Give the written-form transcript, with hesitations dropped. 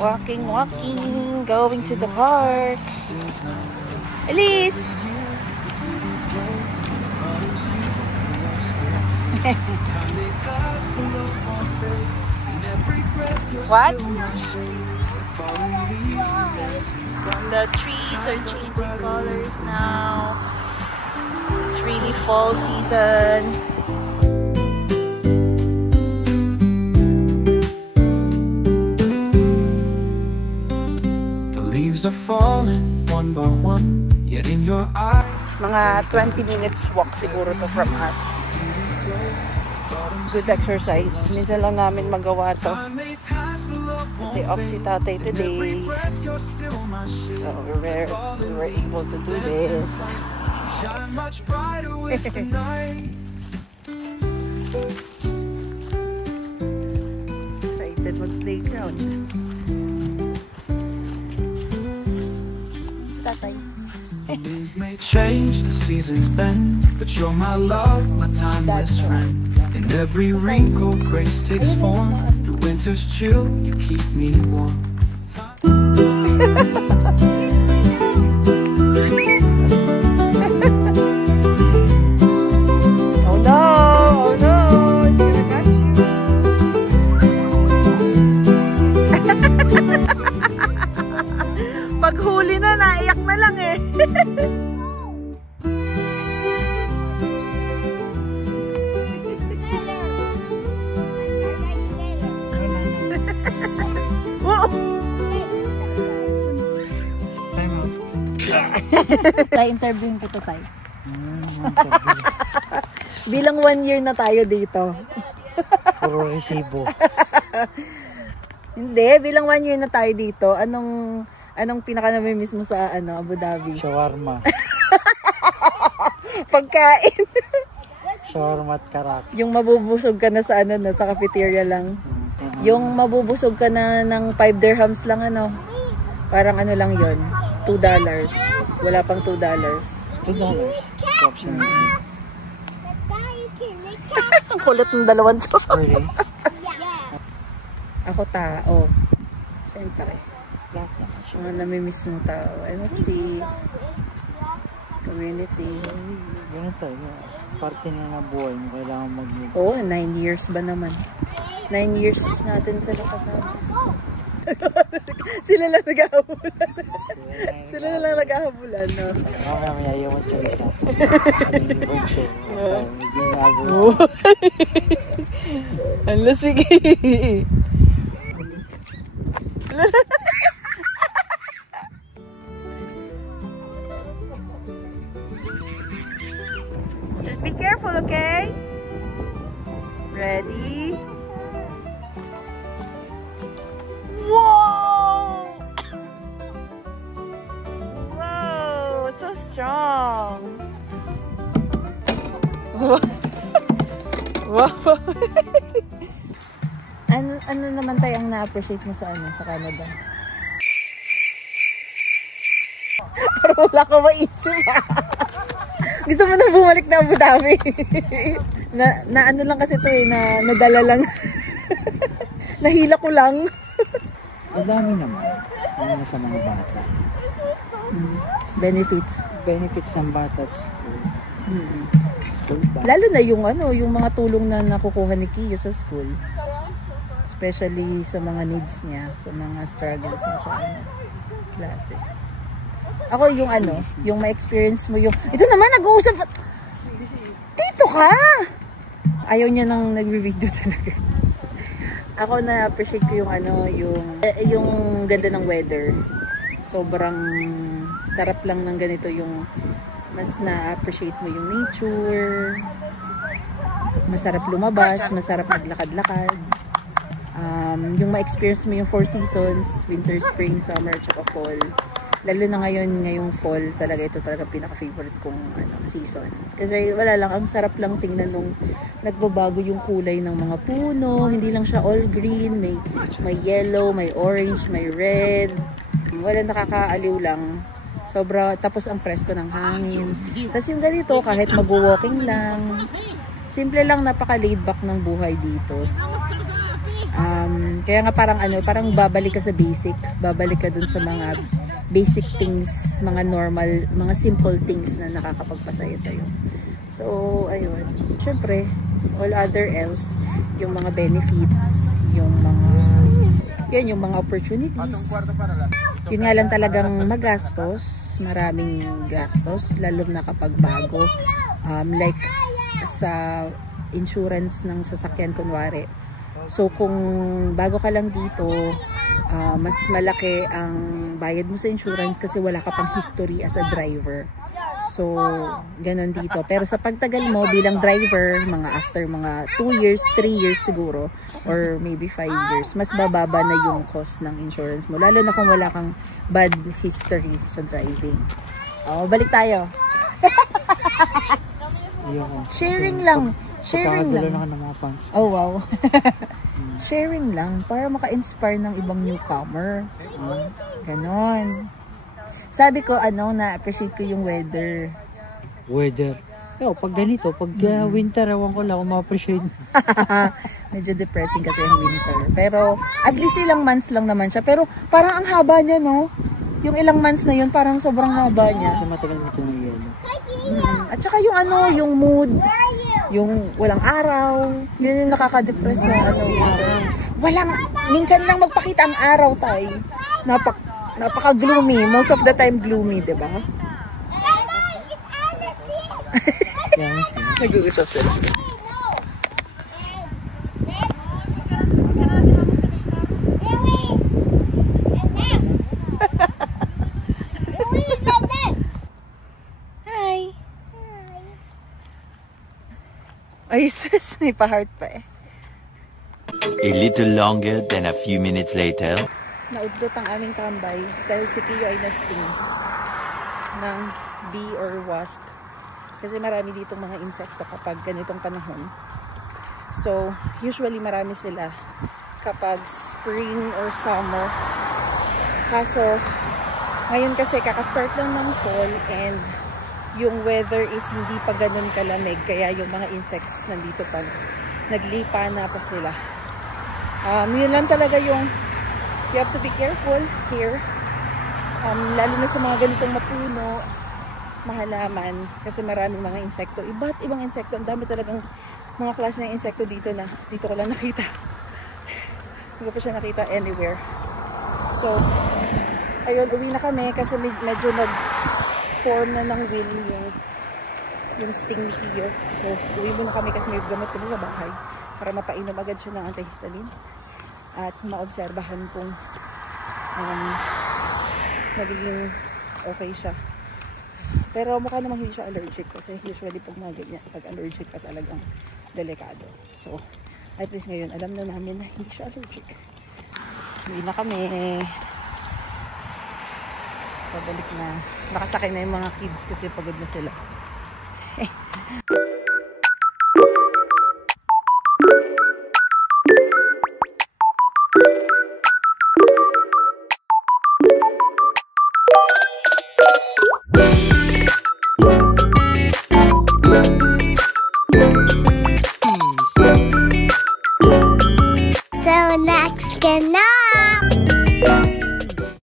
Walking, going to the park. Elise! What? The trees are changing colors now. It's really fall season. The leaves are falling one by one, yet in your eyes. Mga 20 minutes walk siguro to from us. Good exercise. Minsan lang namin magawa to. Kasi off si tatay today. So we were able to do this. Excited mag-playground. Si tatay. Things may change, the seasons bend, but you're my love, my timeless friend. In every wrinkle, grace takes form. Through winter's chill, you keep me warm. Oh no, it's gonna catch you. Paghuli na, naiyak na lang eh. Interviewin ko to tayo. Bilang 1 year na tayo dito. Puro resibo. Hindi, bilang 1 year na tayo dito. Anong pinaka namimiss mo sa Abu Dhabi? Shawarma. Pagkain. Shawarma at karak. Yung mabubusog ka na sa sa cafeteria lang. Yung mabubusog ka na ng 5 dirhams lang Parang lang yon, $2. Wala pang $2. $2. Ang kulot ng dalawang to. Really? Ako tao. Siyempre. Lahat naman siya. Mga namimiss ng tao. NFC. Community. Ganun tayo. Parte na ng buhay mo. Kailangan mag-move. Oo, 9 years ba naman? 9 years natin sila kasama. Sila lang naghahabulan. Sila lang naghahabulan, no? Mamaya may ayawan ka isa. Bunso. Medyo nabo. Hala, sige. Just be careful, okay? Ready? Whoa! Whoa, so strong. Wow. ano naman tayo ang na-appreciate mo sa sa Canada? Parang wala ka maisip. Gusto mo na bumalik na Abu Dhabi. na lang kasi to na nadala lang. Nahila ko lang. Ang dami naman. Sa mga bata. Benefits ng bata at school. School bus. Lalo na yung mga tulong na nakukuha ni Kiyo sa school. Especially sa mga needs niya, sa mga struggles niya sa klase. Ako yung ma-experience mo ito naman nag-uusap. Dito ka! Ayaw niya nang nagre-video talaga. Ako na-appreciate ko yung ganda ng weather. Sobrang sarap lang ng ganito mas na-appreciate mo yung nature. Masarap lumabas, masarap maglakad-lakad. Yung ma-experience mo yung 4 seasons, winter, spring, summer, tsaka fall. Lalo na ngayong fall, ito talaga pinaka-favorite kong season. Kasi wala lang, ang sarap lang tingnan nung nagbabago yung kulay ng mga puno. Hindi lang siya all green, may yellow, may orange, may red. Wala, nakakaaliw lang. Sobra, tapos ang presko ng hangin. Tapos yung ganito, kahit mag-walking lang. Simple lang, napaka-laid back ng buhay dito. Kaya nga parang parang babalik ka sa basic, babalik ka dun sa mga basic things, mga normal, mga simple things na nakakapagpasaya sa'yo. So, ayun. Syempre, all other else, yung mga benefits, yung mga opportunities. Yun nga lang talagang magastos, maraming gastos, lalo na kapag bago. Like sa insurance ng sasakyan kunwari. So kung bago ka lang dito, mas malaki ang bayad mo sa insurance kasi wala ka pang history as a driver. So ganun dito. Pero sa pagtagal mo bilang driver, after mga 2 years, 3 years siguro, or maybe 5 years, mas bababa na yung cost ng insurance mo. Lalo na kung wala kang bad history sa driving. Balik tayo. Sharing lang. Sharing lang. Oh wow. Sharing lang para maka-inspire ng ibang newcomer. Ganon. Sabi ko na-appreciate ko yung weather. Pag ganito, pag winter, ewan ko lang, ma-appreciate. Medyo depressing kasi yung winter. Pero at least ilang months lang naman siya. Pero parang ang haba niya, no? Yung ilang months na yun, parang sobrang haba niya. Kasi matagal dito na yun. At saka yung yung mood, yung walang araw, yun yung nakaka-depress na minsan lang magpakita ang araw tayo. Napaka-gloomy, most of the time gloomy, di ba? Nag-uusap sila. Hi! Ay, sus, may pa-heart pa eh. A little longer than a few minutes later. Naudlot ang aming tambay dahil si Kiyo ay na-sting ng bee or wasp. Kasi marami ditong mga insekto kapag ganitong panahon. So, usually marami sila kapag spring or summer. Kaso, ngayon kasi kakastart lang ng fall and yung weather is hindi pa ganun kalamig. Kaya yung mga insects nandito pa. Naglipa na pa sila. Yun lang talaga yung you have to be careful here. Lalo na sa mga ganitong mapuno, mahalaman, kasi maraming mga insekto. Iba't ibang insekto. Ang dami talagang mga klase ng insekto dito na dito ko lang nakita. Hindi ko pa siya nakita anywhere. So, ayun, uwi na kami kasi medyo nag-form na ng will yung sting ni Kiyo. So, uwi muna kami kasi may gamot kami sa bahay para mapainom agad siya ng antihistamine at maobserbahan kung magiging okay siya. Pero mukha namang hindi siya allergic kasi usually pag mga ganyan, pag allergic ka talagang delikado. So, at least ngayon alam na namin na hindi siya allergic. Uwi na kami. Pabalik na. Nakasakay na yung mga kids kasi pagod na sila.